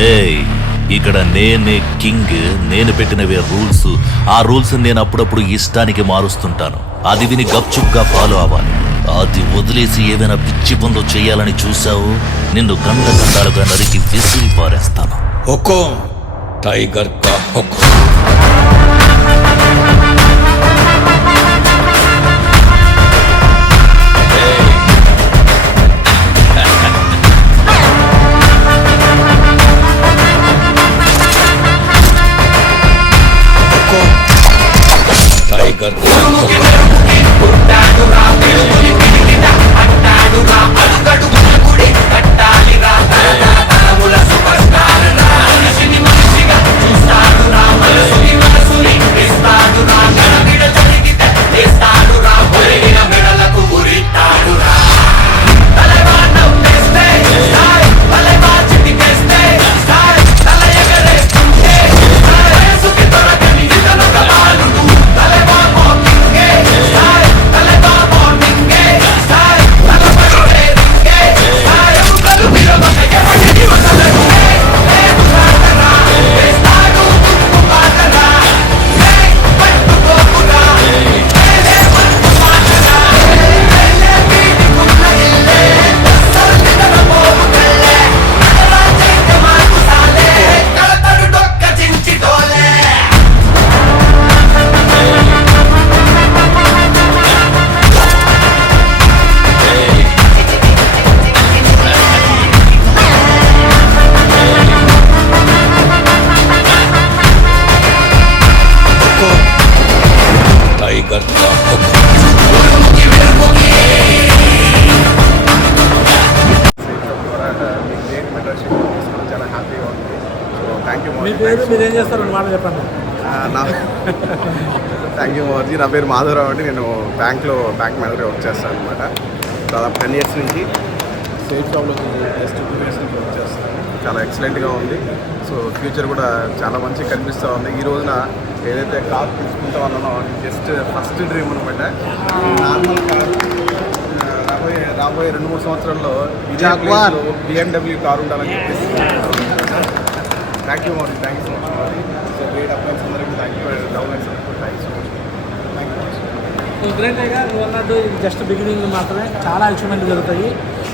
ఏయ్, ఇక్కడ నేనే కింగ్. నేను పెట్టినవే రూల్స్. ఆ రూల్స్ నేను అప్పుడప్పుడు ఇష్టానికి మారుస్తుంటాను. అది విని గప్చుప్గా ఫాలో అవ్వాలి. అది వదిలేసి ఏదైనా పిచ్చి పనులు చేయాలని చూసావు, నిన్ను గంట గంటాలుగా నరికి విసిరి పారేస్తాను. హుకుం టైగర్ కా హుకుం. టైగర్ కా హుకుం. టైగర్ కా హుకుం. చాలా హ్యాపీగా ఉంది. So thank you. మీ పేరు, మీరు ఏం చేస్తారు మాట చెప్పండి. థ్యాంక్ యూ మోర్జీ. నా పేరు మాధవరావు అండి. నేను బ్యాంక్ మేనేజర్గా వర్క్ చేస్తాను అనమాట. దాదాపు 10 years నుంచి సేఫ్ జాబ్లో జస్ట్ 2 years నుంచి వర్క్ చేస్తాను. చాలా ఎక్సలెంట్గా ఉంది. సో ఫ్యూచర్ కూడా చాలా మంచిగా కనిపిస్తూ ఉంది. ఈ రోజున ఏదైతే కార్ తీసుకుంటా ఉన్నానో జస్ట్ ఫస్ట్ డ్రీమ్ అనమాట. నార్మల్ కార్ రాబోయే 2-3 సంవత్సరాల్లో BMW కార్ ఉండాలని చెప్పేసి. Thank you Modi. Thank you so much Modi. So great uplines అందరికీ థ్యాంక్ యూ. డౌన్లైన్స్ అందరికీ thank you so much. Thank you. So great గా నువ్వు అన్నట్టు ఇది జస్ట్ బిగినింగ్ మాత్రమే. చాలా అచీవ్మెంట్ జరుగుతాయి.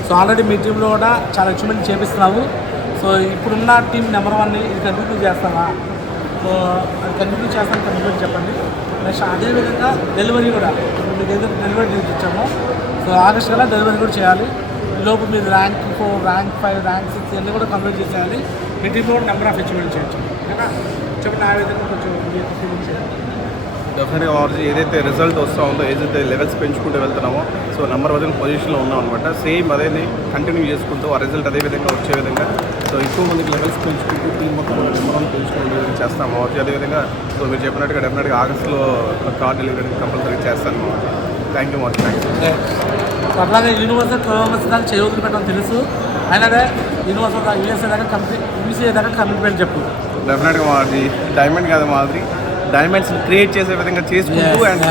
సో ఆల్రెడీ మీ టీంలో కూడా చాలా అచీవ్మెంట్ చేపిస్తున్నావు. సో ఇప్పుడున్న టీం నెంబర్ 1 ఇది కంటిన్యూ చేస్తావా? సో అది కంటిన్యూ చేస్తాను కంటిన్యూ చెప్పండి. నెక్స్ట్ అదేవిధంగా డెలివరీ కూడా మీకు ఏదైతే డెలివరీ ఇచ్చామో సో ఆగస్ట్ కల్లా డెలివరీ కూడా చేయాలి. ఈ లోపు మీరు ర్యాంక్ 4, ర్యాంక్ 5, ర్యాంక్ 6 ఇవన్నీ కూడా కంప్లీట్ చేసేయాలి. మీ టీంలో కూడా నెంబర్ ఆఫ్ అచీవ్మెంట్ చేయొచ్చు. ఓకేనా? చెప్పండి. ఆ విధంగా కొంచెం చేయాలి. డెఫినెట్గా ఆర్జీ ఏదైతే రిజల్ట్ వస్తూ ఉందో, ఏదైతే లెవెల్స్ పెంచుకుంటూ వెళ్తున్నామో, సో నెంబర్ 1 పొజిషన్లో ఉన్నాం అనమాట. సేమ్ అదే కంటిన్యూ చేసుకుంటూ ఆ రిజల్ట్ అదే విధంగా వచ్చే విధంగా సో ఎక్కువ మందికి లెవెల్స్ పెంచుకుంటూ టీం మొత్తం నెంబర్ 1 పెంచుకుంటూ విధంగా చేస్తాము ఆర్జీ. అదేవిధంగా సో మీరు చెప్పినట్టుగా డెఫినెట్గా ఆగస్టులో కార్ డెలివరీ కంపల్సరీ చేస్తాను. Thank you Modi. Thank you. అట్లాగే యూనివర్సల్ పర్ఫార్మెన్స్ దాకా చేయవద్దు పెట్టడం తెలుసు. అయినా యూనివర్సల్ యూఎస్ఏ దాకా యూసీఏ దాకా కమిట్మెంట్ చెప్పు. డెఫినెట్గా మాది డైమండ్ కాదు, మాది డైమండ్స్ క్రియేట్ చేసే విధంగా చేసుకుంటూ అండ్